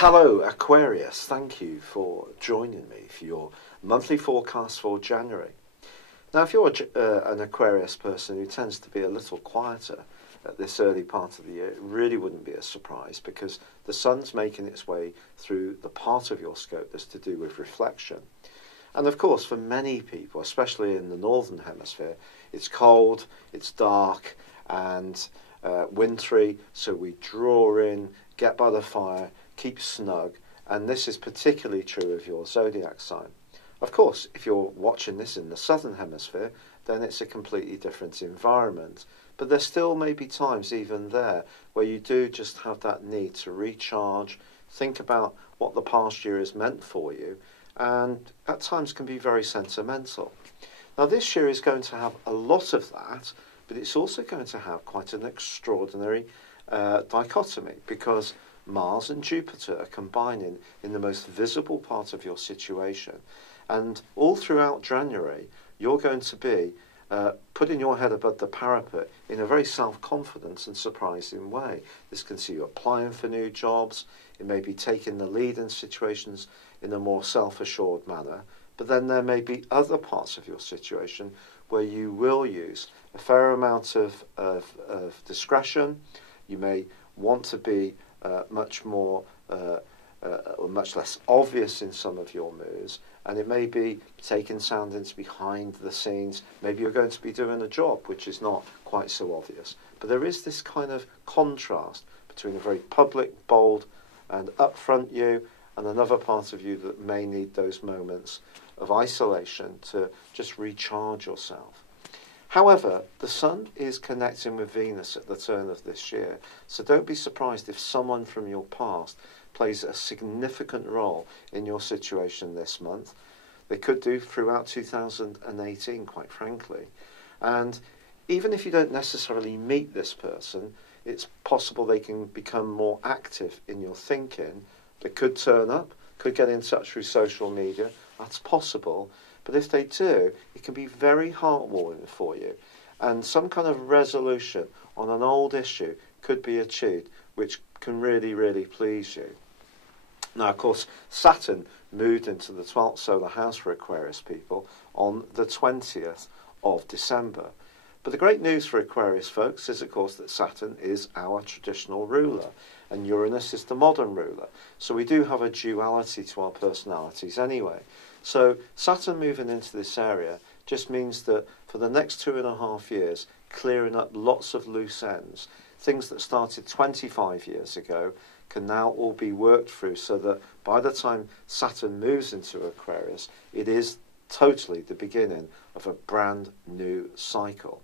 Hello Aquarius, thank you for joining me for your monthly forecast for January. Now if you're an Aquarius person who tends to be a little quieter at this early part of the year, it really wouldn't be a surprise because the sun's making its way through the part of your scope that's to do with reflection. And of course for many people, especially in the northern hemisphere, it's cold, it's dark and wintry, so we draw in, get by the fire, keep snug, and this is particularly true of your zodiac sign. Of course, if you're watching this in the southern hemisphere, then it's a completely different environment. But there still may be times even there where you do just have that need to recharge, think about what the past year has meant for you, and at times can be very sentimental. Now this year is going to have a lot of that, but it's also going to have quite an extraordinary dichotomy because Mars and Jupiter are combining in the most visible part of your situation. And all throughout January, you're going to be putting your head above the parapet in a very self-confident and surprising way. This can see you applying for new jobs. It may be taking the lead in situations in a more self-assured manner. But then there may be other parts of your situation where you will use a fair amount of discretion. You may want to be much less obvious in some of your moves, and it may be taking soundings behind the scenes. Maybe you're going to be doing a job which is not quite so obvious, but there is this kind of contrast between a very public, bold and upfront you and another part of you that may need those moments of isolation to just recharge yourself. However, the Sun is connecting with Venus at the turn of this year, so don't be surprised if someone from your past plays a significant role in your situation this month. They could do throughout 2018, quite frankly. And even if you don't necessarily meet this person, it's possible they can become more active in your thinking. They could turn up, could get in touch through social media. That's possible. But if they do, it can be very heartwarming for you. And some kind of resolution on an old issue could be achieved, which can really, really please you. Now, of course, Saturn moved into the 12th solar house for Aquarius people on the 20th of December. But the great news for Aquarius folks is, of course, that Saturn is our traditional ruler and Uranus is the modern ruler. So we do have a duality to our personalities anyway. So Saturn moving into this area just means that for the next 2.5 years, clearing up lots of loose ends, things that started 25 years ago can now all be worked through so that by the time Saturn moves into Aquarius, it is totally the beginning of a brand new cycle.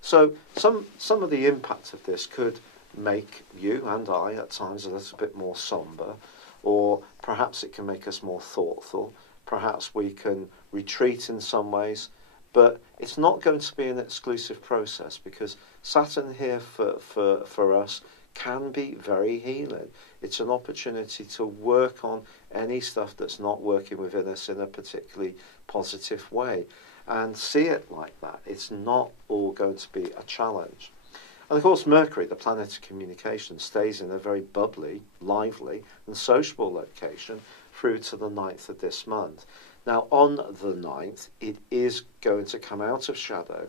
So some of the impact of this could make you and I at times a little bit more somber, or perhaps it can make us more thoughtful. Perhaps we can retreat in some ways, but it's not going to be an exclusive process because Saturn here for us can be very healing. It's an opportunity to work on any stuff that's not working within us in a particularly positive way and see it like that. It's not all going to be a challenge. And of course Mercury, the planet of communication, stays in a very bubbly, lively and sociable location through to the 9th of this month. Now on the 9th, it is going to come out of shadow,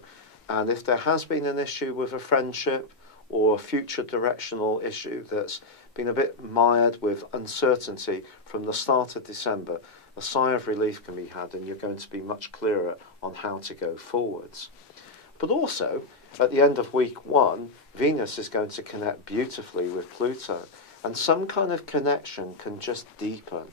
and if there has been an issue with a friendship or a future directional issue that's been a bit mired with uncertainty from the start of December, a sigh of relief can be had and you're going to be much clearer on how to go forwards. But also, at the end of week 1, Venus is going to connect beautifully with Pluto, and some kind of connection can just deepen.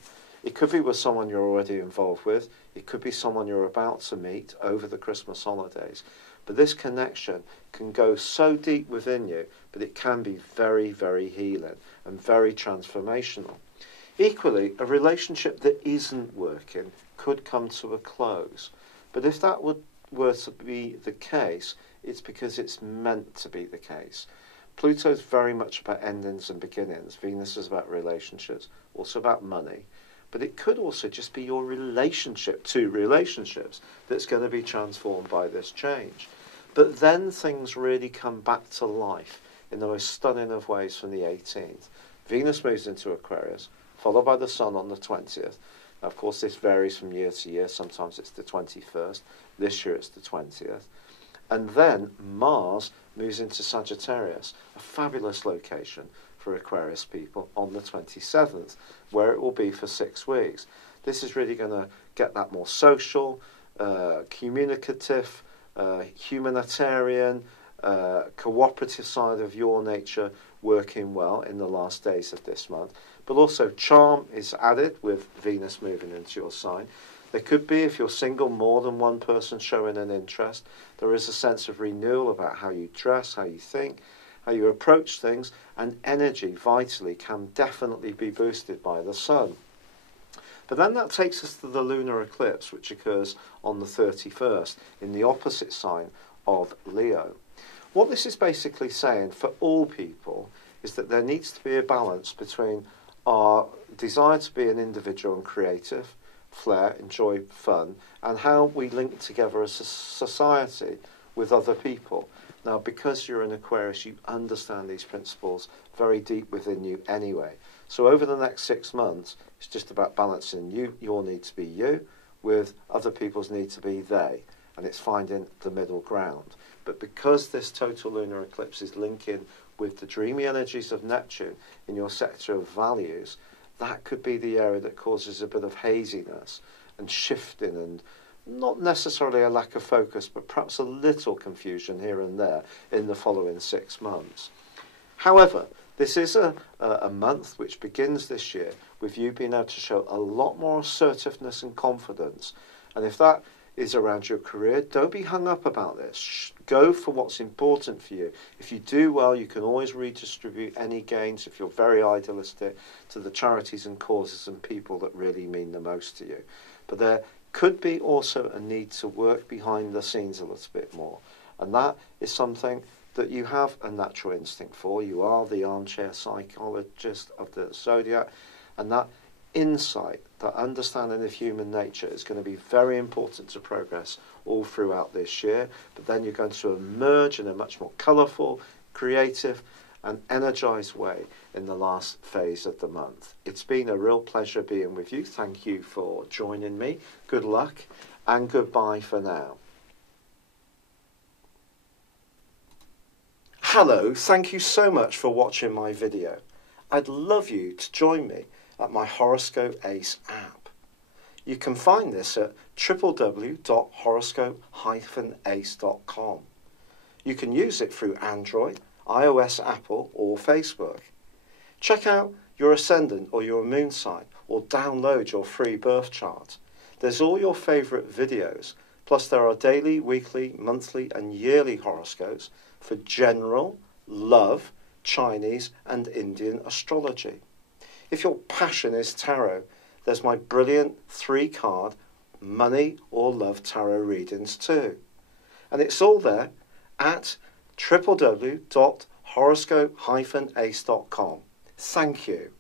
It could be with someone you're already involved with, it could be someone you're about to meet over the Christmas holidays, but this connection can go so deep within you, but it can be very, very healing and very transformational. Equally, a relationship that isn't working could come to a close, but if that were to be the case, it's because it's meant to be the case. Pluto's very much about endings and beginnings. Venus is about relationships, also about money. But it could also just be your relationship to relationships that's going to be transformed by this change. But then things really come back to life in the most stunning of ways from the 18th. Venus moves into Aquarius, followed by the Sun on the 20th. Now, of course, this varies from year to year. Sometimes it's the 21st. This year it's the 20th. And then Mars moves into Sagittarius, a fabulous location for Aquarius people, on the 27th, where it will be for 6 weeks. This is really going to get that more social, communicative, humanitarian, cooperative side of your nature working well in the last days of this month. But also charm is added with Venus moving into your sign. There could be, if you're single, more than one person showing an interest. There is a sense of renewal about how you dress, how you think, how you approach things, and energy vitally can definitely be boosted by the Sun. But then that takes us to the lunar eclipse, which occurs on the 31st in the opposite sign of Leo. What this is basically saying for all people is that there needs to be a balance between our desire to be an individual and creative, flair, enjoy fun, and how we link together as a society with other people. Now, because you're an Aquarius, you understand these principles very deep within you anyway. So over the next 6 months, it's just about balancing your need to be you, with other people's need to be they. And it's finding the middle ground. But because this total lunar eclipse is linking with the dreamy energies of Neptune in your sector of values, that could be the area that causes a bit of haziness and shifting, and not necessarily a lack of focus, but perhaps a little confusion here and there in the following 6 months. However, this is a month which begins this year with you being able to show a lot more assertiveness and confidence. And if that is around your career, don't be hung up about this. Go for what's important for you. If you do well, you can always redistribute any gains, if you're very idealistic, to the charities and causes and people that really mean the most to you. But there could be also a need to work behind the scenes a little bit more. And that is something that you have a natural instinct for. You are the armchair psychologist of the Zodiac, and that insight, that understanding of human nature is going to be very important to progress all throughout this year. But then you're going to emerge in a much more colourful, creative and energised way in the last phase of the month. It's been a real pleasure being with you. Thank you for joining me. Good luck and goodbye for now. Hello, thank you so much for watching my video. I'd love you to join me at my Horoscope Ace app. You can find this at www.horoscope-ace.com. You can use it through Android, iOS, Apple or Facebook. Check out your ascendant or your moon sign, or download your free birth chart. There's all your favourite videos, plus there are daily, weekly, monthly and yearly horoscopes for general, love, Chinese and Indian astrology. If your passion is tarot, there's my brilliant 3-card money or love tarot readings too. And it's all there at www.horoscope-ace.com. Thank you.